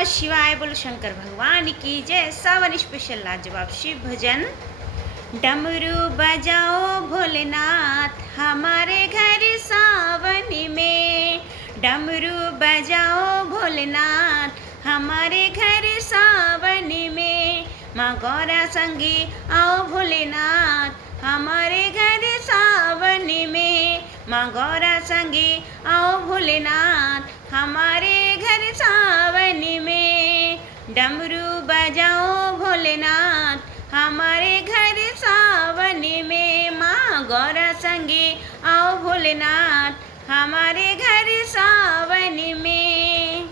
नमः शिवाय। बोलो शंकर भगवान की जय। सावन स्पेशल लाजवाब शिव भजन। डमरू बजाओ भोलेनाथ हमारे घर सावन में। डमरू बजाओ भोलेनाथ हमारे घर सावन में। माँ गौरा संगी आओ भोलेनाथ हमारे घर सावन में। माँ गौरा संगी आओ भोलेनाथ हमारे घर सावन में। डमरू बजाओ भोलेनाथ हमारे घर सावन में। माँ गौरा संगी आओ भोलेनाथ हमारे घर सावन में।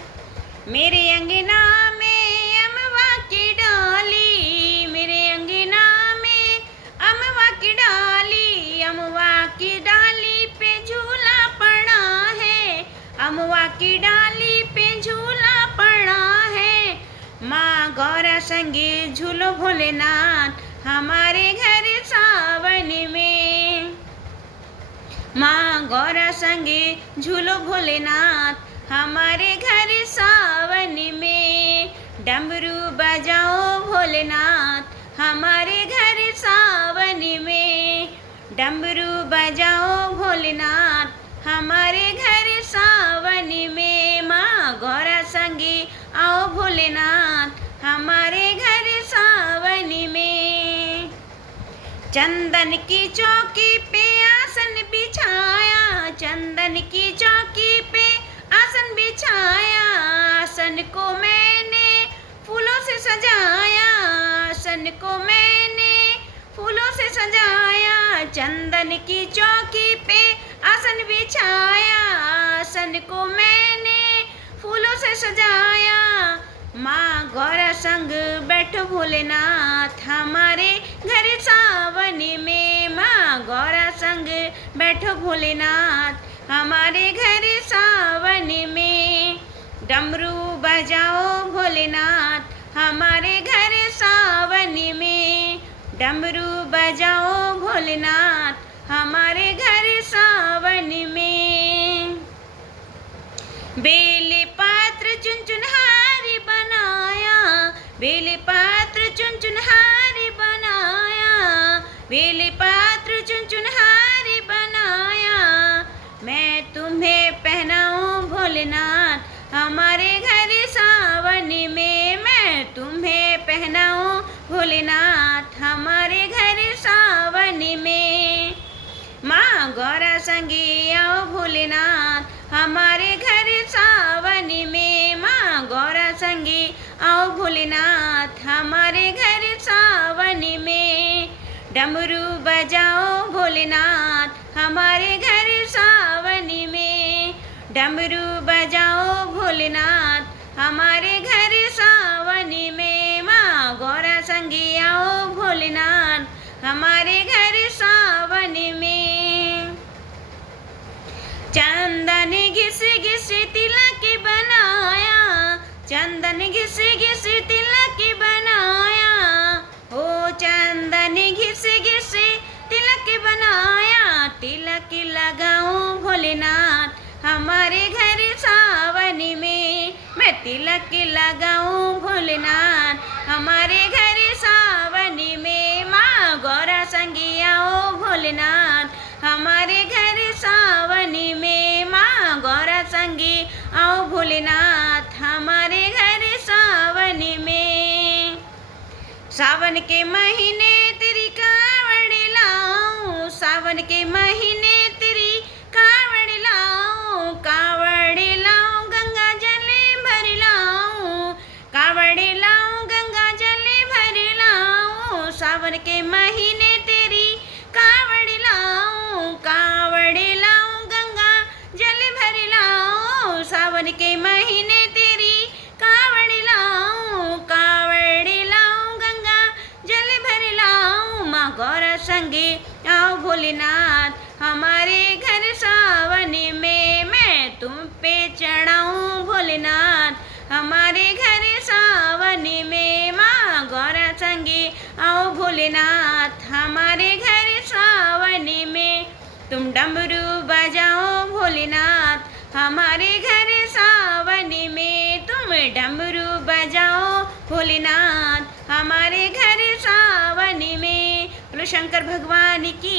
मेरे अंगना में अमवा की डाली, मेरे अंगना में अमवा की डाली, अमवा की डाली पे झूला पड़ा है, अमवा की डाली पे झूला पड़ा है। माँ गौरा संगे झूलो भोलेनाथ हमारे घर सावन में। माँ गौरा संगे झूलो भोलेनाथ हमारे घर सावन में। डमरू बजाओ भोलेनाथ हमारे घर सावन में। डमरू बजाओ भोलेनाथ हमारे घर सावन में। माँ गौरा संगी आओ भोलेनाथ हमारे घर सावन में। चंदन की चौकी पे आसन बिछाया, चंदन की चौकी पे आसन बिछाया, आसन को मैंने फूलों से सजाया, आसन को मैंने फूलों से सजाया। चंदन की चौकी पे आसन बिछाया, आसन को मैंने फूलों से सजाया। माँ गौरा संग बैठो भोलेनाथ हमारे घर सावन में। माँ गौरा संग बैठो भोलेनाथ हमारे घर सावन में। डमरू बजाओ भोलेनाथ हमारे घर सावन में। डमरू बजाओ भोलेनाथ हमारे घर सावन में। बेल पात्र चुन चुनहारी बनाया, बेल पात्र चुन चुनहारी बनाया, बेल पात्र चुन चुनहारी बनाया। मैं तुम्हें पहनाऊं भोलेनाथ हमारे घर सावन में। मैं तुम्हें पहनाऊं भोलेनाथ हमारे घर सावन में। माँ गौरा संगी आओ भोलेनाथ हमारे घर सावन में। माँ गौरा संगी आओ भोलेनाथ हमारे घर सावन में। डमरू बजाओ भोलेनाथ हमारे घर सावन में। डमरू बजाओ भोलेनाथ हमारे घर सावन में। माँ गौरा संगी आओ भोलेनाथ हमारे घर सावन में। चंदन घिस घिस तिलक बनाया, चंदन घिस घिस तिलक बनाया, ओ चंदन घिस घिस तिलक बनाया। तिलक लगाऊं भोलेनाथ हमारे घर सावन में। मैं तिलक लगाऊं भोलेनाथ हमारे घर सावन में। माँ गौरा संगी आओ भोलेनाथ हमारे घर सावन में। माँ गौरा संगी आओ भोलेनाथ हमारे घर सावन में। सावन के महीने तेरी कावड़ लाऊं, सावन के महीने तेरी कावड़ लाऊं, कावड़ लाऊं गंगा जल भर लाऊं, कावड़ लाऊं गंगा जल भर लाऊं। सावन के महीने तेरी कावड़ लाऊं, कावड़ लाऊं गंगा जल भर लाऊं। सावन के महीने तेरी कावड़ लाऊं, कावड़ लाऊं गंगा जल भर लाऊं। माँ गौरा संगे आओ भोलेनाथ हमारे घर सावन में। मैं तुम पे चढ़ाऊं भोलेनाथ हमारे घर सावन में। माँ गौरा संगे आओ भोलेनाथ हमारे घर सावन में। तुम डमरू बजाओ भोलेनाथ हमारे घर सावन में। तुम डमरू बजाओ भोलेनाथ हमारे घर सावन में। बोलो शंकर भगवान की